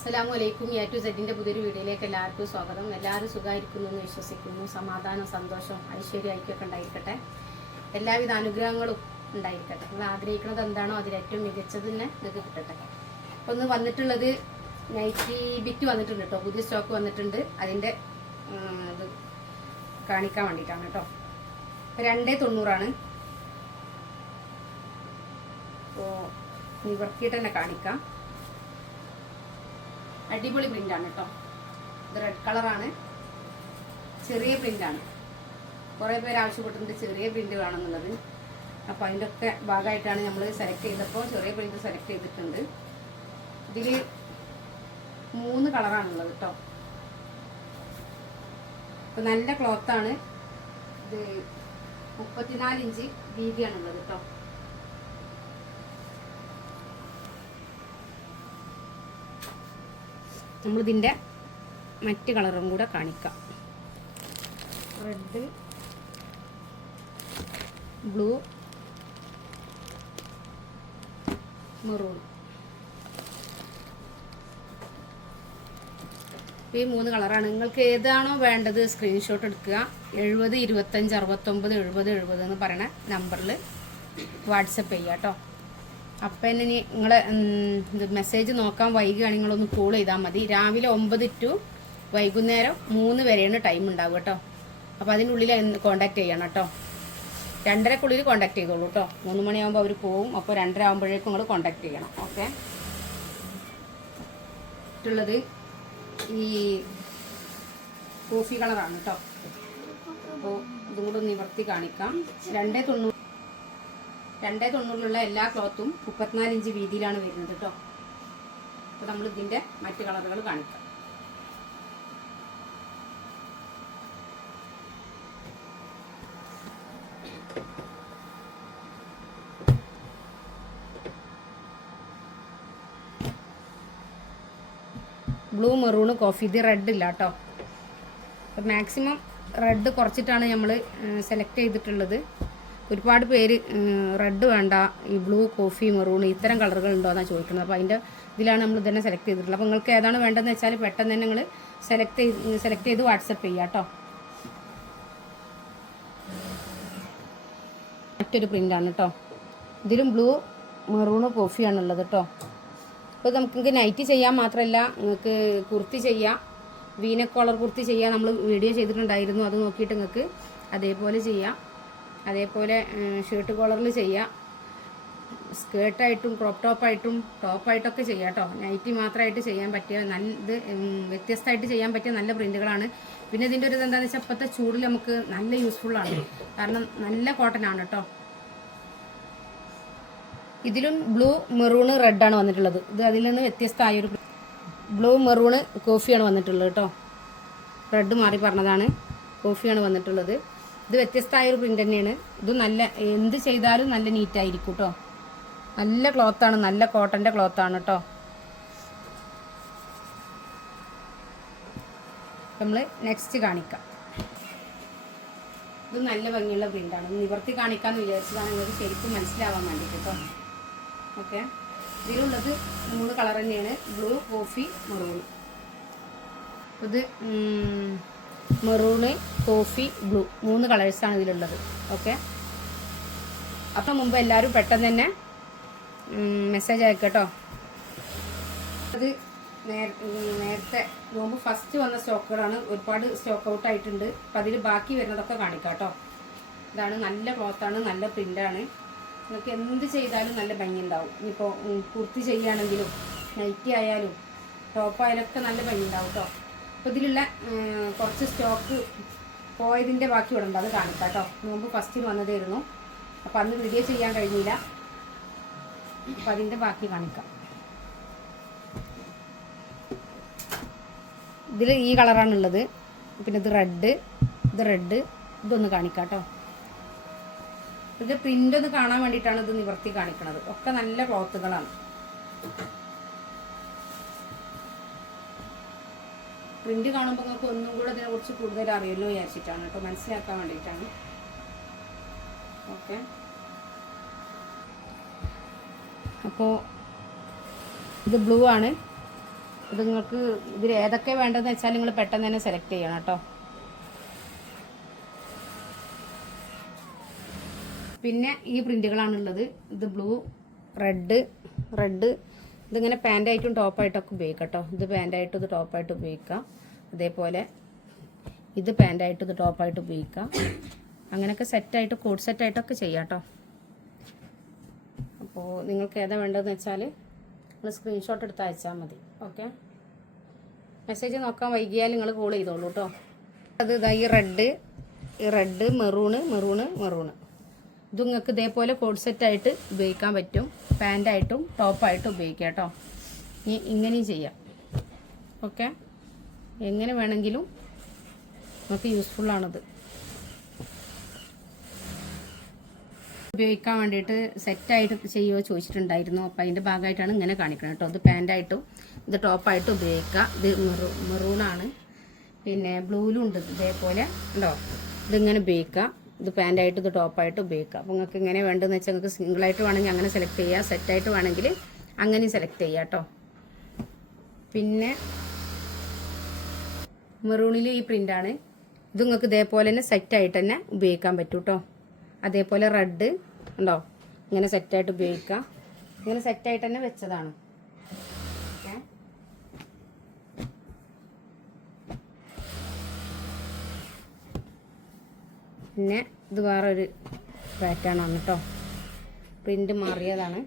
അസ്സലാമു അലൈക്കും A to സെഡിന്റെ പുതിയൊരു വീഡിയോയിലേക്ക് എല്ലാവർക്കും സ്വാഗതം. എല്ലാവരും സുഖമായിരിക്കുന്നു എന്ന് വിശ്വസിക്കുന്നു. സമാധാനം സന്തോഷം ഐശ്വര്യം ഐക്യമൊക്കെ ഉണ്ടായിരിക്കട്ടെ. എല്ലാവിധ അനുഗ്രഹങ്ങളും ഉണ്ടായിരിക്കട്ടെ. നിങ്ങൾ ആഗ്രഹിക്കുന്നത് എന്താണോ അതിൽ ഏറ്റവും മികച്ചത് തന്നെ നിങ്ങൾക്ക് കിട്ടട്ടെ. അപ്പോൾ ഒന്ന് വന്നിട്ടുള്ളത് നൈറ്റി ബിറ്റ് വന്നിട്ടുണ്ട് കേട്ടോ. പുതിയ സ്റ്റോക്ക് വന്നിട്ടുണ്ട്. അതിന്റെ ഇത് കാണിക്കാൻ വേണ്ടിയിട്ടാണ് കേട്ടോ. രണ്ടേ തൊണ്ണൂറാണ്. അപ്പോൾ നിവർത്തിയിട്ട് തന്നെ കാണിക്കാം. അടിപൊളി പ്രിന്റ് ആണ് കേട്ടോ ഇത് റെഡ് കളറാണ് ചെറിയ പ്രിന്റ് ആണ്. കുറേ പേര് ആവശ്യപ്പെട്ടിട്ടുണ്ട് ചെറിയ പ്രിന്റ് വേണമെന്നുള്ളത്. അപ്പോൾ അതിന്റെ ഒക്കെ ഭാഗമായിട്ടാണ് നമ്മൾ സെലക്ട് ചെയ്തപ്പോൾ ചെറിയ പ്രിന്റ് സെലക്ട് ചെയ്തിട്ടുണ്ട്. ഇതിൽ മൂന്ന് കളറാണുള്ളത് കേട്ടോ അപ്പോൾ നല്ല ക്ലോത്താണ് ഇത് മുപ്പത്തിനാല് ഇഞ്ച് വീതിയാണുള്ളത് കേട്ടോ നമ്മളിതിന്റെ മറ്റ് കളറും കൂടെ കാണിക്കാം. Red blue maroon. ഈ മൂന്ന് കളറാണ്. നിങ്ങൾക്ക് ഏതാണോ വേണ്ടത് സ്ക്രീൻഷോട്ട് എടുക്കുക. എഴുപത് ഇരുപത്തഞ്ച് അറുപത്തൊമ്പത് എഴുപത് എഴുപത് എന്ന് പറയുന്ന നമ്പറിൽ വാട്സപ്പ് ചെയ്യാം കേട്ടോ അപ്പം ഇനി നിങ്ങളെ മെസ്സേജ് നോക്കാൻ വൈകുകയാണെങ്കിൽ നിങ്ങളൊന്ന് കോൾ ചെയ്താൽ മതി. രാവിലെ ഒമ്പത് ടു വൈകുന്നേരം മൂന്ന് വരെയാണ് ടൈം ഉണ്ടാവുക കേട്ടോ അപ്പോൾ അതിനുള്ളിൽ കോണ്ടാക്ട് ചെയ്യണം കേട്ടോ രണ്ടരക്കുള്ളിൽ കോണ്ടാക്ട് ചെയ്തോളൂ കേട്ടോ മൂന്ന് മണിയാകുമ്പോൾ അവർ പോവും. അപ്പോൾ രണ്ടര ആകുമ്പോഴേക്കും നിങ്ങൾ കോണ്ടാക്ട് ചെയ്യണം. ഓക്കെ മറ്റുള്ളത് ഈ കോഫി കളറാണ് കേട്ടോ അപ്പോൾ ഇതും കൂടെ നിവർത്തി കാണിക്കാം. രണ്ടേ തൊണ്ണൂറ് രണ്ടേ തൊണ്ണൂറിലുള്ള എല്ലാ ക്ലോത്തും മുപ്പത്തിനാല് ഇഞ്ച് വീതിയിലാണ് വരുന്നത് കേട്ടോ അപ്പോൾ നമ്മൾ ഇതിന്റെ മറ്റ് കളറുകൾ കാണിക്കാം. Blue maroon coffee. ഇത് റെഡ് ഇല്ല കേട്ടോ അപ്പം മാക്സിമം റെഡ് കുറച്ചിട്ടാണ് നമ്മൾ സെലക്ട് ചെയ്തിട്ടുള്ളത്. ഒരുപാട് പേര് റെഡ് വേണ്ട ഈ ബ്ലൂ കോഫി മെറൂൺ ഇത്തരം കളറുകൾ ഉണ്ടോ എന്നാണ് ചോദിക്കുന്നത്. അപ്പോൾ അതിന്റെ ഇതിലാണ് നമ്മൾ ഇതന്നെ സെലക്ട് ചെയ്തിട്ടുള്ളത്. അപ്പോൾ നിങ്ങൾക്ക് ഏതാണ് വേണ്ടതെന്ന് വെച്ചാൽ പെട്ടെന്ന് തന്നെ നിങ്ങൾ സെലക്ട് ചെയ്ത് സെലക്ട് ചെയ്ത് വാട്സപ്പ് ചെയ്യുക കേട്ടോ. മറ്റൊരു പ്രിന്റാണ് കേട്ടോ. ഇതിലും ബ്ലൂ മെറൂണ് കോഫിയാണ് ഉള്ളത് കേട്ടോ. അപ്പോൾ നമുക്ക് നൈറ്റ് ചെയ്യാൻ മാത്രമല്ല നിങ്ങൾക്ക് കുർത്തി ചെയ്യാം. വീന കോളർ കുർത്തി ചെയ്യാം നമ്മൾ വീഡിയോ ചെയ്തിട്ടുണ്ടായിരുന്നു. അത് നോക്കിയിട്ട് നിങ്ങൾക്ക് അതേപോലെ ചെയ്യാം. അതേപോലെ ഷർട്ട് കോളറിൽ ചെയ്യാം. സ്കേർട്ടായിട്ടും ക്രോപ്പ് ടോപ്പായിട്ടും ടോപ്പായിട്ടൊക്കെ ചെയ്യാം കേട്ടോ നൈറ്റി മാത്രമായിട്ട് ചെയ്യാൻ പറ്റിയ നല്ല ഇത് വ്യത്യസ്തമായിട്ട് ചെയ്യാൻ പറ്റിയ നല്ല പ്രിന്റുകളാണ് പിന്നെ ഇതിന്റെ ഒരു ഇതെന്താണെന്ന് വെച്ചാൽ ഇപ്പോഴത്തെ ചൂടിൽ നമുക്ക് നല്ല യൂസ്ഫുള്ളാണ് കാരണം നല്ല കോട്ടൺ ആണ് കേട്ടോ ഇതിലും ബ്ലൂ മെറൂണ് റെഡാണ് വന്നിട്ടുള്ളത്. ഇത് അതിൽ നിന്ന് വ്യത്യസ്തമായൊരു ബ്ലൂ മെറൂണ് കോഫിയാണ് വന്നിട്ടുള്ളത് കേട്ടോ റെഡ് മാറി പറഞ്ഞതാണ്. കോഫിയാണ് വന്നിട്ടുള്ളത്. ഇത് വ്യത്യസ്തമായൊരു പ്രിന്റ് തന്നെയാണ്. ഇത് നല്ല എന്ത് ചെയ്താലും നല്ല നീറ്റായിരിക്കും കേട്ടോ നല്ല ക്ലോത്താണ് നല്ല കോട്ടന്റെ ക്ലോത്താണ് കേട്ടോ നമ്മൾ നെക്സ്റ്റ് കാണിക്കാം. ഇത് നല്ല ഭംഗിയുള്ള പ്രിന്റാണ് നിവർത്തി കാണിക്കാമെന്ന് വിചാരിച്ചതാണ് നിങ്ങൾക്ക് ശരിക്കും മനസ്സിലാവാൻ വേണ്ടിയിട്ട് കേട്ടോ ഓക്കെ ഇതിലുള്ളത് മൂന്ന് കളർ തന്നെയാണ്. ബ്ലൂ കോഫി മെറൂൺ ഇത് മെറൂണ് കോഫി ബ്ലൂ മൂന്ന് കളേഴ്സാണ് ഇതിലുള്ളത്. ഓക്കെ അപ്പം മുമ്പ് എല്ലാവരും പെട്ടെന്ന് തന്നെ മെസ്സേജ് അയക്കട്ടോ അത് നേര- നേരത്തെ നോമ്പ് ഫസ്റ്റ് വന്ന സ്റ്റോക്കുകളാണ്. ഒരുപാട് സ്റ്റോക്ക് ഔട്ട് ആയിട്ടുണ്ട്. അപ്പം അതിൽ ബാക്കി വരുന്നതൊക്കെ കാണിക്കാം കേട്ടോ. ഇതാണ് നല്ല ക്ലോത്താണ് നല്ല പ്രിന്റാണ് നിങ്ങൾക്ക് എന്ത് ചെയ്താലും നല്ല ഭംഗി ഉണ്ടാവും ഇനിയിപ്പോൾ കുർത്തി ചെയ്യുകയാണെങ്കിലും നൈറ്റി ആയാലും ടോപ്പ് ആയാലും ഒക്കെ നല്ല ഭംഗി ഉണ്ടാവും കേട്ടോ. അപ്പോൾ ഇതിലുള്ള കുറച്ച് സ്റ്റോക്ക് പോയതിന്റെ ബാക്കി ഇവിടെ ഉണ്ട്. അത് കാണിക്കാം കേട്ടോ. മുമ്പ് ഫസ്റ്റിൽ വന്നതായിരുന്നു. അപ്പോൾ അന്ന് വീഡിയോ ചെയ്യാൻ കഴിഞ്ഞില്ല. അപ്പോൾ അതിന്റെ ബാക്കി കാണിക്കാം. ഇതിൽ ഈ കളറാണുള്ളത് പിന്നെ ഇത് റെഡ് ഇത് റെഡ് ഇതൊന്ന് കാണിക്കാം കേട്ടോ. ഇത് പ്രിന്റ് ഒന്ന് കാണാൻ വേണ്ടിയിട്ടാണ് ഇത് നിവർത്തി കാണിക്കുന്നത് ഒക്കെ നല്ല ക്ലോത്തുകളാണ് പ്രിന്റ് കാണുമ്പോൾ നിങ്ങൾക്ക് ഒന്നും കൂടെ ഇതിനെക്കുറിച്ച് കൂടുതൽ അറിയല്ലോ വിചാരിച്ചിട്ടാണ് കേട്ടോ. മനസ്സിലാക്കാൻ വേണ്ടിയിട്ടാണ്. ഓക്കെ അപ്പോൾ ഇത് ബ്ലൂ ആണ്. ഇത് നിങ്ങൾക്ക് ഇതിൽ ഏതൊക്കെ വേണ്ടതെന്ന് വെച്ചാൽ നിങ്ങൾ പെട്ടെന്ന് തന്നെ സെലക്ട് ചെയ്യണം കേട്ടോ. പിന്നെ ഈ പ്രിന്റുകളാണുള്ളത് ഇത് ബ്ലൂ റെഡ് റെഡ് ഇതിങ്ങനെ പാന്റായിട്ടും ടോപ്പായിട്ടൊക്കെ ഉപയോഗിക്കാം കേട്ടോ. ഇത് പാന്റായിട്ടും ഇത് ടോപ്പായിട്ട് ഉപയോഗിക്കാം. അതേപോലെ ഇത് പാന്റായിട്ട് ഇത് ടോപ്പായിട്ട് ഉപയോഗിക്കാം. അങ്ങനെയൊക്കെ സെറ്റായിട്ട് കോഡ് സെറ്റായിട്ടൊക്കെ ചെയ്യാം കേട്ടോ. അപ്പോൾ നിങ്ങൾക്ക് ഏതാ വേണ്ടതെന്ന് വെച്ചാൽ നിങ്ങൾ സ്ക്രീൻഷോട്ട് എടുത്ത് അയച്ചാൽ മതി. ഓക്കെ? മെസ്സേജ് നോക്കാൻ വൈകിയാൽ നിങ്ങൾ കോൾ ചെയ്തോളൂ കേട്ടോ. അത് ഇതാ ഈ റെഡ് ഈ റെഡ് മെറൂണ് മെറൂണ് മെറൂണ്. ഇത് നിങ്ങൾക്ക് ഇതേപോലെ കോഡ് സെറ്റായിട്ട് ഉപയോഗിക്കാൻ പറ്റും. പാന്റായിട്ടും ടോപ്പായിട്ടും ഉപയോഗിക്കാം കേട്ടോ. ഇനി ഇങ്ങനെയും ചെയ്യാം. ഓക്കെ എങ്ങനെ വേണമെങ്കിലും നമുക്ക് യൂസ്ഫുള്ളാണത് ഉപയോഗിക്കാൻ വേണ്ടിയിട്ട് സെറ്റായിട്ട് ചെയ്യുമോ ചോദിച്ചിട്ടുണ്ടായിരുന്നു. അപ്പോൾ അതിന്റെ ഭാഗമായിട്ടാണ് ഇങ്ങനെ കാണിക്കുന്നത് കേട്ടോ. ഇത് പാന്റായിട്ടും ഇത് ടോപ്പായിട്ടും ഉപയോഗിക്കുക ഇത് മെറൂ മെറൂണാണ് പിന്നെ ബ്ലൂലും ഉണ്ട് ഇതേപോലെ. ഉണ്ടോ ഇതിങ്ങനെ ഉപയോഗിക്കുക ഇത് പാന്റായിട്ട് ഇത് ടോപ്പായിട്ട് ഉപയോഗിക്കാം. അപ്പോൾ നിങ്ങൾക്ക് ഇങ്ങനെ വേണ്ടതെന്ന് വെച്ചാൽ നിങ്ങൾക്ക് സിംഗിളായിട്ട് വേണമെങ്കിൽ അങ്ങനെ സെലക്ട് ചെയ്യുക സെറ്റായിട്ട് വേണമെങ്കിൽ അങ്ങനെ സെലക്ട് ചെയ്യുക കേട്ടോ. പിന്നെ മെറൂണിൽ ഈ പ്രിന്റാണ് ഇത് നിങ്ങൾക്ക് ഇതേപോലെ തന്നെ സെറ്റായിട്ട് തന്നെ ഉപയോഗിക്കാൻ പറ്റും കേട്ടോ. അതേപോലെ റെഡ് ഉണ്ടോ? ഇങ്ങനെ സെറ്റായിട്ട് ഉപയോഗിക്കാം. ഇങ്ങനെ സെറ്റായിട്ട് തന്നെ വെച്ചതാണ് ഓക്കെ പിന്നെ ഇത് വേറൊരു പാറ്റേൺ ആണ് കേട്ടോ പ്രിന്റ് മാറിയതാണ്.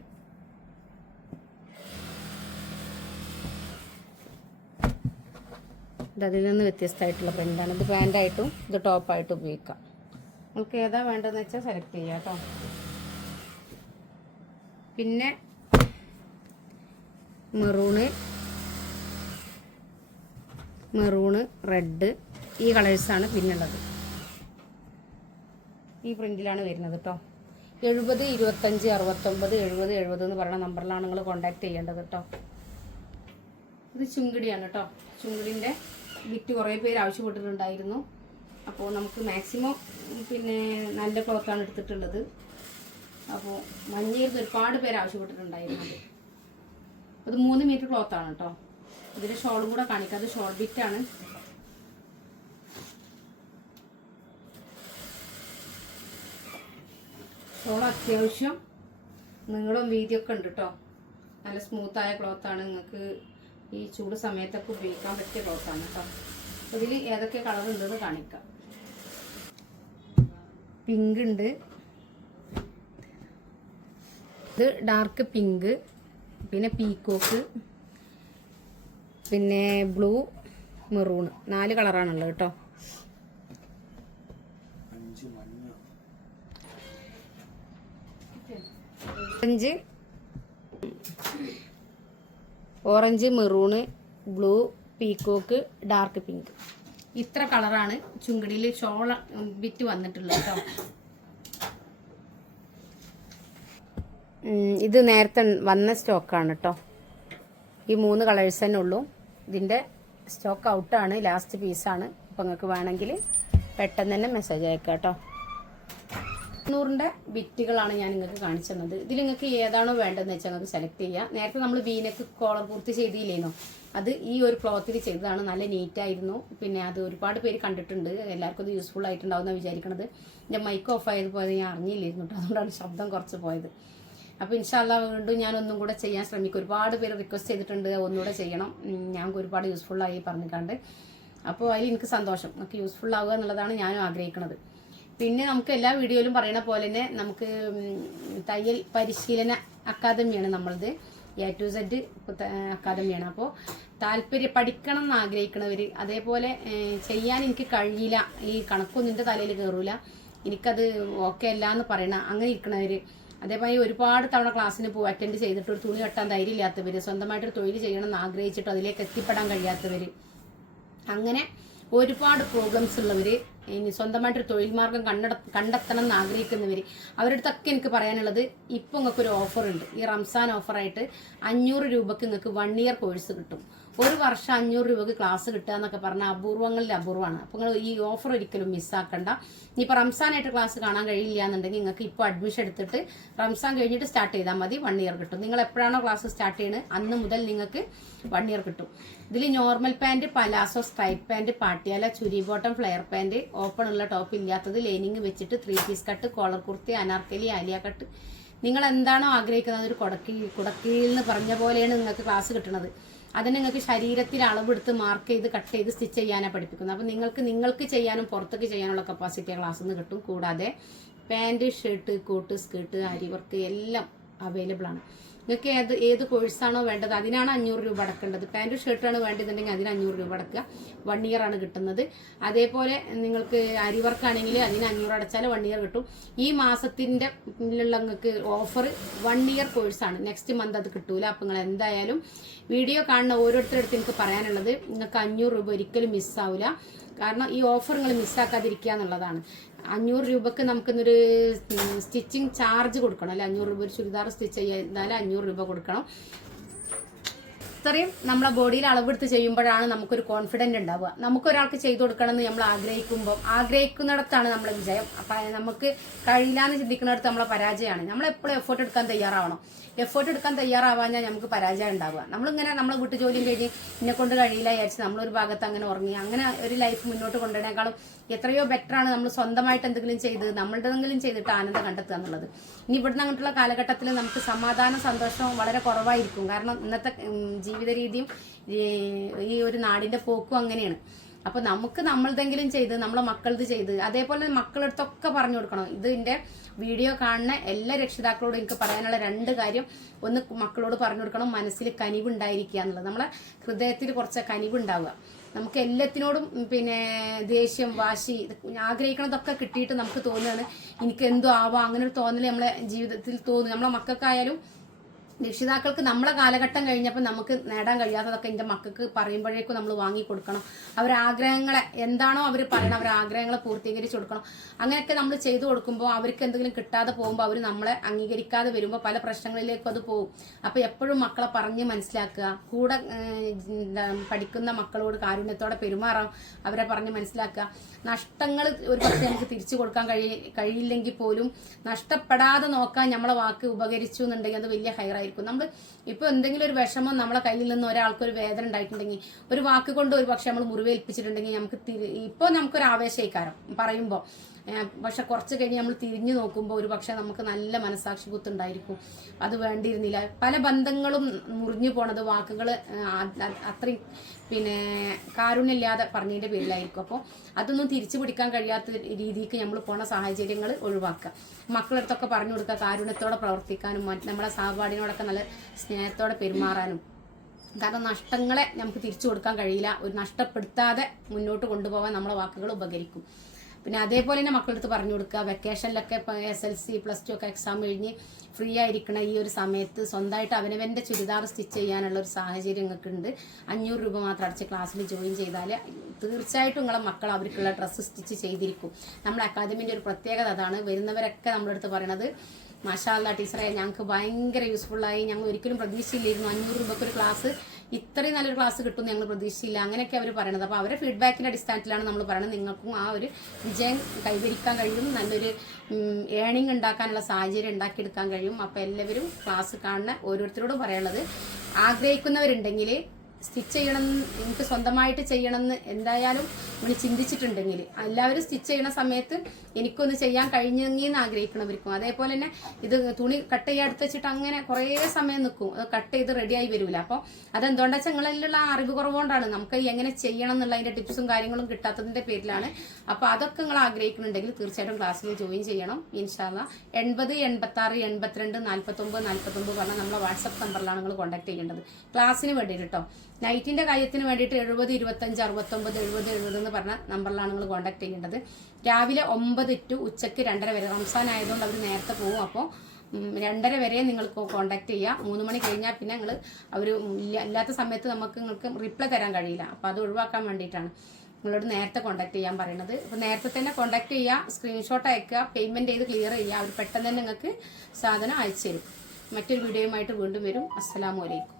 അതിൽ നിന്ന് വ്യത്യസ്തമായിട്ടുള്ള പ്രിന്റാണ് ഇത് പാന്റായിട്ടും ഇത് ടോപ്പായിട്ടും ഉപയോഗിക്കാം. നമുക്ക് ഏതാ വേണ്ടതെന്ന് വെച്ചാൽ സെലക്ട് ചെയ്യാം കേട്ടോ പിന്നെ മെറൂണ് മെറൂണ് റെഡ് ഈ കളേഴ്സാണ് പിന്നുള്ളത്. ഈ പ്രിന്റിലാണ് വരുന്നത് കേട്ടോ എഴുപത് ഇരുപത്തഞ്ച് അറുപത്തൊമ്പത് എഴുപത് എഴുപത് എന്ന് പറയുന്ന നമ്പറിലാണ് നിങ്ങൾ കോൺടാക്ട് ചെയ്യേണ്ടത് കേട്ടോ ഇത് ചുങ്കിടിയാണ് കേട്ടോ ചുങ്കിടിന്റെ വിറ്റ് കുറേ പേര് ആവശ്യപ്പെട്ടിട്ടുണ്ടായിരുന്നു. അപ്പോൾ നമുക്ക് മാക്സിമം പിന്നെ നല്ല ക്ലോത്താണ് എടുത്തിട്ടുള്ളത്. അപ്പോൾ മഞ്ഞയിൽ ഒരുപാട് പേര് ആവശ്യപ്പെട്ടിട്ടുണ്ടായിരുന്നു അത്. മൂന്ന് മീറ്റർ ക്ലോത്താണ് കേട്ടോ ഇതിന്റെ ഷോളും കൂടെ കാണിക്കാം. അത് ഷോൾ ബിറ്റാണ് ഷോൾ അത്യാവശ്യം നീളം വീതിയൊക്കെ ഉണ്ട് കേട്ടോ നല്ല സ്മൂത്തായ ക്ലോത്താണ് നിങ്ങൾക്ക് ഈ ചൂട് സമയത്തൊക്കെ ഉപയോഗിക്കാൻ പറ്റിയ ക്ലോത്താണ് കേട്ടോ ഇതിൽ ഏതൊക്കെ കളർ ഉണ്ടെന്ന് കാണിക്കാം. പിങ്ക് ഉണ്ട്. ഇത് ഡാർക്ക് പിങ്ക് പിന്നെ പീക്കോക്ക് പിന്നെ ബ്ലൂ മെറൂൺ നാല് കളറാണുള്ളത് കേട്ടോ orange. Orange maroon blue peacock dark pink. ഇത്ര കളറാണ് ചുങ്കടിയിൽ ഷോള വിറ്റ് വന്നിട്ടുള്ളത് കേട്ടോ ഇത് നേരത്തെ വന്ന സ്റ്റോക്കാണ് കേട്ടോ ഈ മൂന്ന് കളേഴ്സ് തന്നെ ഉള്ളൂ. ഇതിന്റെ സ്റ്റോക്ക് ഔട്ടാണ് ലാസ്റ്റ് പീസാണ്. അപ്പം നിങ്ങൾക്ക് വേണമെങ്കിൽ പെട്ടെന്ന് തന്നെ മെസ്സേജ് അയക്കാം കേട്ടോ നൂറിന്റെ വിറ്റുകളാണ് ഞാൻ നിങ്ങൾക്ക് കാണിച്ചു തന്നത്. ഇതിൽ നിങ്ങൾക്ക് ഏതാണോ വേണ്ടതെന്ന് വെച്ചാൽ നിങ്ങൾക്ക് സെലക്ട് ചെയ്യുക നേരത്തെ നമ്മൾ വീനക്ക് കോളർ പൂർത്തി ചെയ്തില്ലേനോ അത് ഈ ഒരു ക്ലോത്തിൽ ചെയ്തതാണ്. നല്ല നീറ്റായിരുന്നു പിന്നെ അത് ഒരുപാട് പേര് കണ്ടിട്ടുണ്ട്. എല്ലാവർക്കും അത് യൂസ്ഫുൾ ആയിട്ടുണ്ടാവും എന്നാണ് വിചാരിക്കണത്. എന്റെ മൈക്ക് ഓഫ് ആയത് പോയത് ഞാൻ അറിഞ്ഞില്ലായിരുന്നു കേട്ടോ അതുകൊണ്ടാണ് ശബ്ദം കുറച്ച് പോയത്. അപ്പോൾ ഇൻഷാല്ല വീണ്ടും ഞാൻ ഒന്നും കൂടെ ചെയ്യാൻ ശ്രമിക്കും. ഒരുപാട് പേര് റിക്വസ്റ്റ് ചെയ്തിട്ടുണ്ട്. ഒന്നുകൂടെ ചെയ്യണം. ഞാൻ ഒരുപാട് യൂസ്ഫുള്ളായി പറഞ്ഞിട്ടുണ്ട് അപ്പോൾ അതിൽ എനിക്ക് സന്തോഷം. നമുക്ക് യൂസ്ഫുൾ ആവുക എന്നുള്ളതാണ് ഞാനും ആഗ്രഹിക്കുന്നത് പിന്നെ നമുക്ക് എല്ലാ വീഡിയോയിലും പറയുന്ന പോലെ തന്നെ നമുക്ക് തയ്യൽ പരിശീലന അക്കാദമിയാണ് നമ്മളത്. എ ടു സെഡ് അക്കാദമിയാണ്. അപ്പോൾ താല്പര്യം പഠിക്കണം എന്ന് ആഗ്രഹിക്കണവർ അതേപോലെ ചെയ്യാൻ എനിക്ക് കഴിയില്ല. ഈ കണക്കൊന്നും എന്റെ തലയിൽ കയറൂല. എനിക്കത് ഓക്കെ അല്ല എന്ന് പറയണ അങ്ങനെ ഇരിക്കണവർ അതേപോലെ ഒരുപാട് തവണ ക്ലാസ്സിന് പോകും അറ്റൻഡ് ചെയ്തിട്ട് ഒരു തുണി കെട്ടാൻ ധൈര്യമില്ലാത്തവർ സ്വന്തമായിട്ടൊരു തൊഴിൽ ചെയ്യണം എന്ന് ആഗ്രഹിച്ചിട്ട് അതിലേക്ക് എത്തിപ്പെടാൻ കഴിയാത്തവർ അങ്ങനെ ഒരുപാട് പ്രോബ്ലംസ് ഉള്ളവർ ഇനി സ്വന്തമായിട്ടൊരു തൊഴിൽ മാർഗം കണ്ടെട കണ്ടെത്തണം എന്ന് ആഗ്രഹിക്കുന്നവർ തൊക്കെ എനിക്ക് പറയാനുള്ളത് ഇപ്പോൾ നിങ്ങൾക്ക് ഒരു ഓഫർ ഉണ്ട്. ഈ റംസാൻ ഓഫറായിട്ട് അഞ്ഞൂറ് രൂപക്ക് നിങ്ങൾക്ക് വൺ ഇയർ കോഴ്സ് കിട്ടും. ഒരു വർഷം അഞ്ഞൂറ് രൂപക്ക് ക്ലാസ് കിട്ടുക എന്നൊക്കെ പറഞ്ഞാൽ അപൂർവങ്ങളിൽ അപൂർവമാണ്. അപ്പോൾ നിങ്ങൾ ഈ ഓഫർ ഒരിക്കലും മിസ്സാക്കണ്ട ഇനിയിപ്പോൾ റംസാനായിട്ട് ക്ലാസ് കാണാൻ കഴിയില്ല എന്നുണ്ടെങ്കിൽ നിങ്ങൾക്ക് ഇപ്പോൾ അഡ്മിഷൻ എടുത്തിട്ട് റംസാൻ കഴിഞ്ഞിട്ട് സ്റ്റാർട്ട് ചെയ്താൽ മതി വൺ ഇയർ കിട്ടും. നിങ്ങൾ എപ്പോഴാണോ ക്ലാസ് സ്റ്റാർട്ട് ചെയ്യുന്നത് അന്ന് മുതൽ നിങ്ങൾക്ക് വൺ ഇയർ കിട്ടും. ഇതിൽ normal pant palazzo stripe pant Patiala ചുരി bottom flare pant open ഉള്ള ടോപ്പ് ഇല്ലാത്തത് ലൈനിങ് വെച്ചിട്ട് three piece cut collar kurti Anarkali Alia cut നിങ്ങൾ എന്താണോ ആഗ്രഹിക്കുന്നത് ഒരു കുടക്കി കുടക്കിയിൽ എന്ന് പറഞ്ഞ പോലെയാണ് നിങ്ങൾക്ക് ക്ലാസ് കിട്ടുന്നത്. അതിന് നിങ്ങൾക്ക് ശരീരത്തിൽ അളവെടുത്ത് മാർക്ക് ചെയ്ത് കട്ട് ചെയ്ത് സ്റ്റിച്ച് ചെയ്യാനാണ് പഠിപ്പിക്കുന്നത്. അപ്പോൾ നിങ്ങൾക്ക് നിങ്ങൾക്ക് ചെയ്യാനും പുറത്തേക്ക് ചെയ്യാനുള്ള കപ്പാസിറ്റി ക്ലാസ്സിൽ നിന്ന് കിട്ടും. കൂടാതെ പാന്റ് ഷർട്ട് കോട്ട് സ്കേർട്ട് അരി വർക്ക് എല്ലാം അവൈലബിൾ ആണ്. നിങ്ങൾക്ക് ഏത് ഏത് കോഴ്സാണോ വേണ്ടത് അതിനാണ് അഞ്ഞൂറ് രൂപ അടക്കേണ്ടത്. പാന്റും ഷർട്ടാണ് വേണ്ടതെന്നുണ്ടെങ്കിൽ അതിന് അഞ്ഞൂറ് രൂപ അടക്കുക. വൺ ഇയർ ആണ് കിട്ടുന്നത്. അതേപോലെ നിങ്ങൾക്ക് അരി വർക്കാണെങ്കിൽ അതിന് അഞ്ഞൂറ് അടച്ചാൽ വൺ ഇയർ കിട്ടും. ഈ മാസത്തിന്റെ നിങ്ങൾക്ക് ഓഫർ വൺ ഇയർ കോഴ്സാണ് നെക്സ്റ്റ് മന്ത് അത് കിട്ടൂല. അപ്പം നിങ്ങൾ എന്തായാലും വീഡിയോ കാണുന്ന ഓരോരുത്തരുടെ അടുത്ത് എനിക്ക് പറയാനുള്ളത്. നിങ്ങൾക്ക് അഞ്ഞൂറ് രൂപ ഒരിക്കലും മിസ്സാവില്ല കാരണം ഈ ഓഫർ നിങ്ങൾ മിസ്സാക്കാതിരിക്കുക എന്നുള്ളതാണ്. അഞ്ഞൂറ് രൂപക്ക് നമുക്കിന്നൊരു സ്റ്റിച്ചിങ് ചാർജ് കൊടുക്കണം. അല്ലെ അഞ്ഞൂറ് രൂപ ഒരു ചുരിദാർ സ്റ്റിച്ച് ചെയ്താൽ അഞ്ഞൂറ് രൂപ കൊടുക്കണം. ഇത്രയും നമ്മളെ ബോഡിയിൽ അളവെടുത്ത് ചെയ്യുമ്പോഴാണ് നമുക്കൊരു കോൺഫിഡന്റ് ഉണ്ടാവുക. നമുക്കൊരാൾക്ക് ചെയ്തു കൊടുക്കണമെന്ന് നമ്മൾ ആഗ്രഹിക്കുമ്പോൾ ആഗ്രഹിക്കുന്നിടത്താണ് നമ്മുടെ വിജയം അപ്പം നമുക്ക് കഴിയില്ലാന്ന് ചിന്തിക്കുന്നിടത്ത് നമ്മളെ പരാജയമാണ്. നമ്മൾ എപ്പോഴും എഫേർട്ട് എടുക്കാൻ തയ്യാറാവണം. എഫേർട്ട് എടുക്കാൻ തയ്യാറാവാഞ്ഞാൽ നമുക്ക് പരാജയം ഉണ്ടാവുക. നമ്മളിങ്ങനെ നമ്മളെ വീട്ടു ജോലിയും കഴിഞ്ഞ് എന്നെ കൊണ്ട് കഴിയില്ല വിചാരിച്ച് നമ്മളൊരു ഭാഗത്ത് അങ്ങനെ ഉറങ്ങി അങ്ങനെ ഒരു ലൈഫ് മുന്നോട്ട് കൊണ്ടുവരേക്കാളും എത്രയോ ബെറ്ററാണ് നമ്മൾ സ്വന്തമായിട്ട് എന്തെങ്കിലും ചെയ്ത് നമ്മളുടെ എന്തെങ്കിലും ചെയ്തിട്ട് ആനന്ദം കണ്ടെത്തുക എന്നുള്ളത്. ഇനി ഇവിടുന്ന് അങ്ങോട്ടുള്ള കാലഘട്ടത്തിൽ നമുക്ക് സമാധാന സന്തോഷം വളരെ കുറവായിരിക്കും. കാരണം ഇന്നത്തെ ജീവിത രീതിയും ഈ ഈ ഒരു നാടിന്റെ പോക്കും അങ്ങനെയാണ്. അപ്പൊ നമുക്ക് നമ്മളതെങ്കിലും ചെയ്ത് നമ്മളെ മക്കളത് ചെയ്ത് അതേപോലെ മക്കളെടുത്തൊക്കെ പറഞ്ഞു കൊടുക്കണം. ഇതിന്റെ വീഡിയോ കാണുന്ന എല്ലാ രക്ഷിതാക്കളോടും എനിക്ക് പറയാനുള്ള രണ്ട് കാര്യം. ഒന്ന് മക്കളോട് പറഞ്ഞു കൊടുക്കണം മനസ്സിൽ കനിവുണ്ടായിരിക്കുക എന്നുള്ളത്. നമ്മളെ ഹൃദയത്തിൽ കുറച്ച് കനിവുണ്ടാവുക. നമുക്ക് എല്ലാത്തിനോടും പിന്നെ ദേഷ്യം വാശി ആഗ്രഹിക്കണതൊക്കെ കിട്ടിയിട്ട് നമുക്ക് തോന്നുകയാണ്. എനിക്ക് എന്തോ ആവാം അങ്ങനെ ഒരു തോന്നൽ നമ്മളെ ജീവിതത്തിൽ തോന്നും നമ്മളെ മക്കൾക്കായാലും രക്ഷിതാക്കൾക്ക് നമ്മളെ കാലഘട്ടം കഴിഞ്ഞപ്പോൾ നമുക്ക് നേടാൻ കഴിയാത്തതൊക്കെ എന്റെ മക്കൾക്ക് പറയുമ്പോഴേക്കും നമ്മൾ വാങ്ങി കൊടുക്കണം. അവരെ ആഗ്രഹങ്ങളെ എന്താണോ അവർ പറയണം അവരെ ആഗ്രഹങ്ങളെ പൂർത്തീകരിച്ച് കൊടുക്കണം. അങ്ങനെയൊക്കെ നമ്മൾ ചെയ്തു കൊടുക്കുമ്പോൾ അവർക്ക് എന്തെങ്കിലും കിട്ടാതെ പോകുമ്പോൾ അവർ നമ്മളെ അംഗീകരിക്കാതെ വരുമ്പോൾ പല പ്രശ്നങ്ങളിലേക്കും അത് പോകും. അപ്പോൾ എപ്പോഴും മക്കളെ പറഞ്ഞ് മനസ്സിലാക്കുക. കൂടെ പഠിക്കുന്ന മക്കളോട് കാരുണ്യത്തോടെ പെരുമാറാം. അവരെ പറഞ്ഞ് മനസ്സിലാക്കുക. നഷ്ടങ്ങൾ ഒരു പക്ഷേ നമുക്ക് തിരിച്ചു കൊടുക്കാൻ കഴി കഴിയില്ലെങ്കിൽ പോലും നഷ്ടപ്പെടാതെ നോക്കാൻ നമ്മളെ വാക്ക് ഉപകരിച്ചു എന്നുണ്ടെങ്കിൽ അത് വലിയ ഹയറായിരിക്കും നമ്മൾ ഇപ്പോൾ എന്തെങ്കിലും ഒരു വിഷമം നമ്മളെ കയ്യിൽ നിന്ന് ഒരാൾക്ക് ഒരു വേദന ഉണ്ടായിട്ടുണ്ടെങ്കിൽ ഒരു വാക്ക് കൊണ്ട് ഒരു പക്ഷെ നമ്മൾ മുറിവേൽപ്പിച്ചിട്ടുണ്ടെങ്കിൽ നമുക്ക് ഇപ്പോൾ നമുക്കൊരു ആവേശയിക്കാരം പറയുമ്പോൾ പക്ഷെ കുറച്ച് കഴിഞ്ഞ് നമ്മൾ തിരിഞ്ഞു നോക്കുമ്പോൾ ഒരു പക്ഷെ നമുക്ക് നല്ല മനസാക്ഷി കുത്തുണ്ടായിരിക്കും. അത് വേണ്ടിയിരുന്നില്ല. പല ബന്ധങ്ങളും മുറിഞ്ഞു പോണത് വാക്കുകൾ അത്രയും പിന്നെ കാരുണ്യമില്ലാതെ പറഞ്ഞതിന്റെ പേരിലായിരിക്കും. അപ്പോൾ അതൊന്നും തിരിച്ചു പിടിക്കാൻ കഴിയാത്ത രീതിക്ക് നമ്മൾ പോണ സാഹചര്യങ്ങൾ ഒഴിവാക്കുക. മക്കളടുത്തൊക്കെ പറഞ്ഞു കൊടുക്കുക കാരുണ്യത്തോടെ പ്രവർത്തിക്കാനും നമ്മളെ സഹപാഠിനോടൊക്കെ നല്ല സ്നേഹത്തോടെ പെരുമാറാനും. കാരണം നഷ്ടങ്ങളെ നമുക്ക് തിരിച്ചു കൊടുക്കാൻ കഴിയില്ല. ഒരു നഷ്ടപ്പെടുത്താതെ മുന്നോട്ട് കൊണ്ടുപോകാൻ നമ്മളെ വാക്കുകൾ ഉപകരിക്കും. പിന്നെ അതേപോലെ തന്നെ മക്കളടുത്ത് പറഞ്ഞു കൊടുക്കുക. വെക്കേഷനിലൊക്കെ S L C plus two ഒക്കെ എക്സാം കഴിഞ്ഞ് ഫ്രീ ആയിരിക്കണ ഈ ഒരു സമയത്ത് സ്വന്തമായിട്ട് അവനവന്റെ ചുരിദാർ സ്റ്റിച്ച് ചെയ്യാനുള്ള ഒരു സാഹചര്യം നിങ്ങൾക്ക് ഉണ്ട് അഞ്ഞൂറ് രൂപ മാത്രം അടച്ച് ക്ലാസ്സിൽ ജോയിൻ ചെയ്താൽ തീർച്ചയായിട്ടും നിങ്ങളെ മക്കൾ അവർക്കുള്ള ഡ്രസ്സ് സ്റ്റിച്ച് ചെയ്തിരിക്കും. നമ്മുടെ അക്കാദമിന്റെ ഒരു പ്രത്യേകത അതാണ്. വരുന്നവരൊക്കെ നമ്മുടെ അടുത്ത് പറയണത് മാഷാല്ല ടീച്ചറെ ഞങ്ങൾക്ക് ഭയങ്കര യൂസ്ഫുള്ളായി ഞങ്ങൾ ഒരിക്കലും പ്രതീക്ഷയില്ലായിരുന്നു. അഞ്ഞൂറ് രൂപയ്ക്ക് ഒരു ക്ലാസ് ഇത്രയും നല്ലൊരു ക്ലാസ് കിട്ടും ഞങ്ങൾ പ്രതീക്ഷിച്ചില്ല. അങ്ങനെയൊക്കെ അവർ പറയണത്. അപ്പോൾ അവരെ ഫീഡ്ബാക്കിന്റെ അടിസ്ഥാനത്തിലാണ് നമ്മൾ പറയുന്നത് നിങ്ങൾക്കും ആ ഒരു വിജയം കൈവരിക്കാൻ കഴിയും. നല്ലൊരു ഏണിംഗ് ഉണ്ടാക്കാനുള്ള സാഹചര്യം ഉണ്ടാക്കിയെടുക്കാൻ കഴിയും. അപ്പോൾ എല്ലാവരും ക്ലാസ് കാണുന്ന ഓരോരുത്തരോടും പറയാനുള്ളത്. ആഗ്രഹിക്കുന്നവരുണ്ടെങ്കിൽ സ്റ്റിച്ച് ചെയ്യണം എനിക്ക് സ്വന്തമായിട്ട് ചെയ്യണമെന്ന് എന്തായാലും നമ്മൾ ചിന്തിച്ചിട്ടുണ്ടെങ്കിൽ എല്ലാവരും സ്റ്റിച്ച് ചെയ്യണ സമയത്ത് എനിക്കൊന്ന് ചെയ്യാൻ കഴിഞ്ഞെങ്കിൽ എന്ന് ആഗ്രഹിക്കണവർക്കും അതേപോലെ തന്നെ ഇത് തുണി കട്ട് ചെയ്യാൻ എടുത്ത് വെച്ചിട്ട് അങ്ങനെ കുറേ സമയം നിൽക്കും. അത് കട്ട് ചെയ്ത് റെഡിയായി വരില്ല അപ്പോൾ അതെന്തുകൊണ്ടാ വെച്ചാൽ നിങ്ങളിലുള്ള അറിവ് കുറവുകൊണ്ടാണ്. നമുക്ക് എങ്ങനെ ചെയ്യണം എന്നുള്ള അതിന്റെ ടിപ്സും കാര്യങ്ങളും കിട്ടാത്തതിന്റെ പേരിലാണ്. അപ്പോൾ അതൊക്കെ നിങ്ങൾ ആഗ്രഹിക്കുന്നുണ്ടെങ്കിൽ തീർച്ചയായിട്ടും ക്ലാസ്സിൽ ജോയിൻ ചെയ്യണം. ഇൻഷാല്ല എൺപത് എൺപത്താറ് എൺപത്തിരണ്ട് നാൽപ്പത്തൊമ്പത് നാൽപ്പത്തൊമ്പത് പറഞ്ഞാൽ നമ്മളെ വാട്സപ്പ് നമ്പറിലാണ് നിങ്ങൾ കോൺടാക്ട് ചെയ്യേണ്ടത്. ക്ലാസ്സിന് വേണ്ടിയിട്ട് കേട്ടോ നൈറ്റിന്റെ കാര്യത്തിന് വേണ്ടിയിട്ട് എഴുപത് ഇരുപത്തഞ്ച് അറുപത്തൊമ്പത് എഴുപത് എഴുപത് എന്ന് പറഞ്ഞ നമ്പറിലാണ് നിങ്ങൾ കോൺടാക്ട് ചെയ്യേണ്ടത്. രാവിലെ ഒമ്പത് ടു ഉച്ചയ്ക്ക് രണ്ടര വരെ. റംസാൻ ആയതുകൊണ്ട് അവർ നേരത്തെ പോകും അപ്പോൾ രണ്ടര വരെ നിങ്ങൾക്ക് കോൺടാക്ട് ചെയ്യാം. മൂന്ന് മണി കഴിഞ്ഞാൽ പിന്നെ നിങ്ങൾ അവർ ഇല്ലാത്ത സമയത്ത് നമുക്ക് നിങ്ങൾക്ക് റിപ്ലൈ തരാൻ കഴിയില്ല. അപ്പോൾ അത് ഒഴിവാക്കാൻ വേണ്ടിയിട്ടാണ് നിങ്ങളോട് നേരത്തെ കോൺടാക്ട് ചെയ്യാൻ പറയുന്നത് അപ്പോൾ നേരത്തെ തന്നെ കോൺടാക്ട് ചെയ്യുക സ്ക്രീൻഷോട്ട് അയക്കുക പേയ്മെന്റ് ചെയ്ത് ക്ലിയർ ചെയ്യുക അവർ പെട്ടെന്ന് തന്നെ നിങ്ങൾക്ക് സാധനം അയച്ചു തരും. മറ്റൊരു വീഡിയോയുമായിട്ട് വീണ്ടും വരും. അസ്സാം അലൈക്കും.